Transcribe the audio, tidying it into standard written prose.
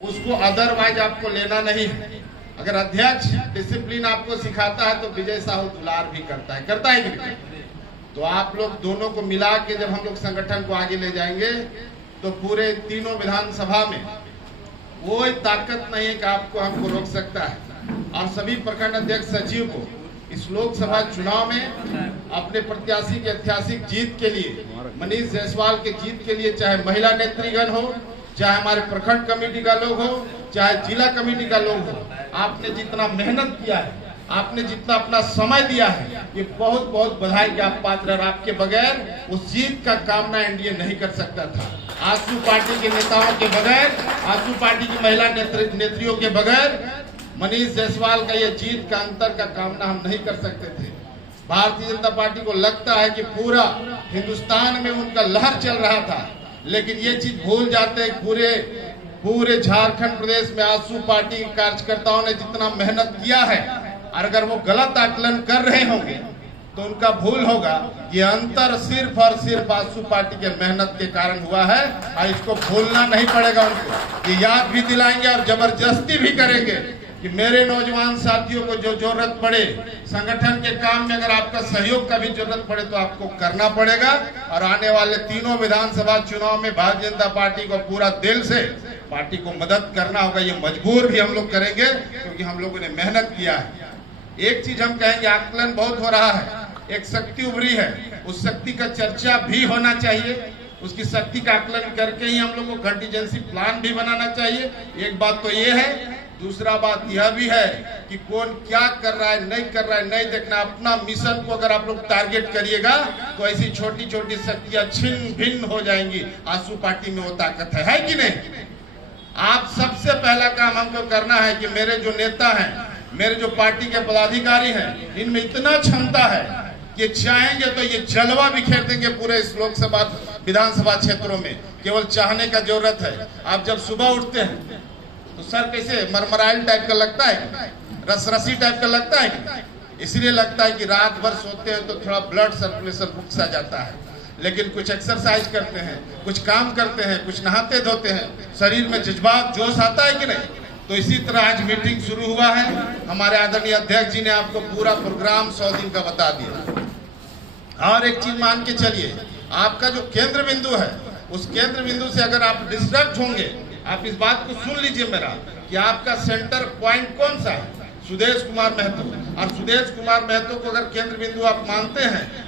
उसको अदरवाइज आपको लेना नहीं है। अगर अध्यक्ष डिसिप्लिन आपको सिखाता है तो विजय साहू दुलार भी करता है कि नहीं? तो आप लोग दोनों को मिला के जब हम लोग संगठन को आगे ले जाएंगे तो पूरे तीनों विधानसभा में कोई ताकत नहीं है कि आपको हमको रोक सकता है। और सभी प्रखंड अध्यक्ष सचिव को इस लोकसभा चुनाव में अपने प्रत्याशी की ऐतिहासिक जीत के लिए, मनीष जायसवाल के जीत के लिए, चाहे महिला नेतृगण हो, चाहे हमारे प्रखंड कमेटी का लोग हो, चाहे जिला कमेटी का लोग हो, आपने जितना मेहनत किया है, आपने जितना अपना समय दिया है, ये बहुत बहुत बधाई के आप पात्र। और आपके बगैर उस जीत का कामना एनडीए नहीं कर सकता था। आजसू पार्टी के नेताओं के बगैर, आजसू पार्टी की महिला नेत्रियों के बगैर मनीष जायसवाल का ये जीत का अंतर का कामना हम नहीं कर सकते थे। भारतीय जनता पार्टी को लगता है कि पूरा हिंदुस्तान में उनका लहर चल रहा था, लेकिन ये चीज भूल जाते हैं। पूरे झारखंड प्रदेश में आजसू पार्टी के कार्यकर्ताओं ने जितना मेहनत किया है, और अगर वो गलत आकलन कर रहे होंगे तो उनका भूल होगा। ये अंतर सिर्फ और सिर्फ आजसू पार्टी के मेहनत के कारण हुआ है, और इसको भूलना नहीं पड़ेगा उनको। ये याद भी दिलाएंगे और जबरदस्ती भी करेंगे कि मेरे नौजवान साथियों को जो जरूरत पड़े, संगठन के काम में अगर आपका सहयोग का भी जरूरत पड़े तो आपको करना पड़ेगा। और आने वाले तीनों विधानसभा चुनाव में भारतीय जनता पार्टी को पूरा दिल से पार्टी को मदद करना होगा। ये मजबूर भी हम लोग करेंगे क्योंकि हम लोगों ने मेहनत किया है। एक चीज हम कहेंगे, आकलन बहुत हो रहा है, एक शक्ति उभरी है, उस शक्ति का चर्चा भी होना चाहिए। उसकी शक्ति का आकलन करके ही हम लोग को कंटीजेंसी प्लान भी बनाना चाहिए। एक बात तो ये है। दूसरा बात यह भी है कि कौन क्या कर रहा है, नहीं कर रहा है, नहीं देखना। अपना मिशन को अगर आप लोग टारगेट करिएगा तो ऐसी छोटी छोटी शक्तियां छिन्न भिन्न हो जाएंगी। आजसू पार्टी में वो ताकत है कि नहीं? आप सबसे पहला काम हमको करना है कि मेरे जो नेता हैं, मेरे जो पार्टी के पदाधिकारी हैं, इनमें इतना क्षमता है कि चाहेंगे तो ये जलवा बिखेर देंगे पूरे इस लोकसभा विधानसभा क्षेत्रों में। केवल चाहने का जरूरत है। आप जब सुबह उठते हैं तो सर कैसे मरमराइल टाइप का लगता है, रसरसी टाइप का लगता है, इसलिए लगता है कि रात भर सोते हैं तो थोड़ा ब्लड सर्कुलेशन रुक सा जाता है। लेकिन कुछ एक्सरसाइज करते हैं, कुछ काम करते हैं, कुछ नहाते धोते हैं, शरीर में जज्बात जोश आता है कि नहीं? तो इसी तरह आज मीटिंग शुरू हुआ है। हमारे आदरणीय अध्यक्ष जी ने आपको पूरा प्रोग्राम 100 दिन का बता दिया। और एक चीज मान के चलिए, आपका जो केंद्र बिंदु है, उस केंद्र बिंदु से अगर आप डिस्ट्रैक्ट होंगे, आप इस बात को सुन लीजिए मेरा, कि आपका सेंटर पॉइंट कौन सा है? सुदेश कुमार महतो। और सुदेश कुमार महतो को अगर केंद्र बिंदु आप मानते हैं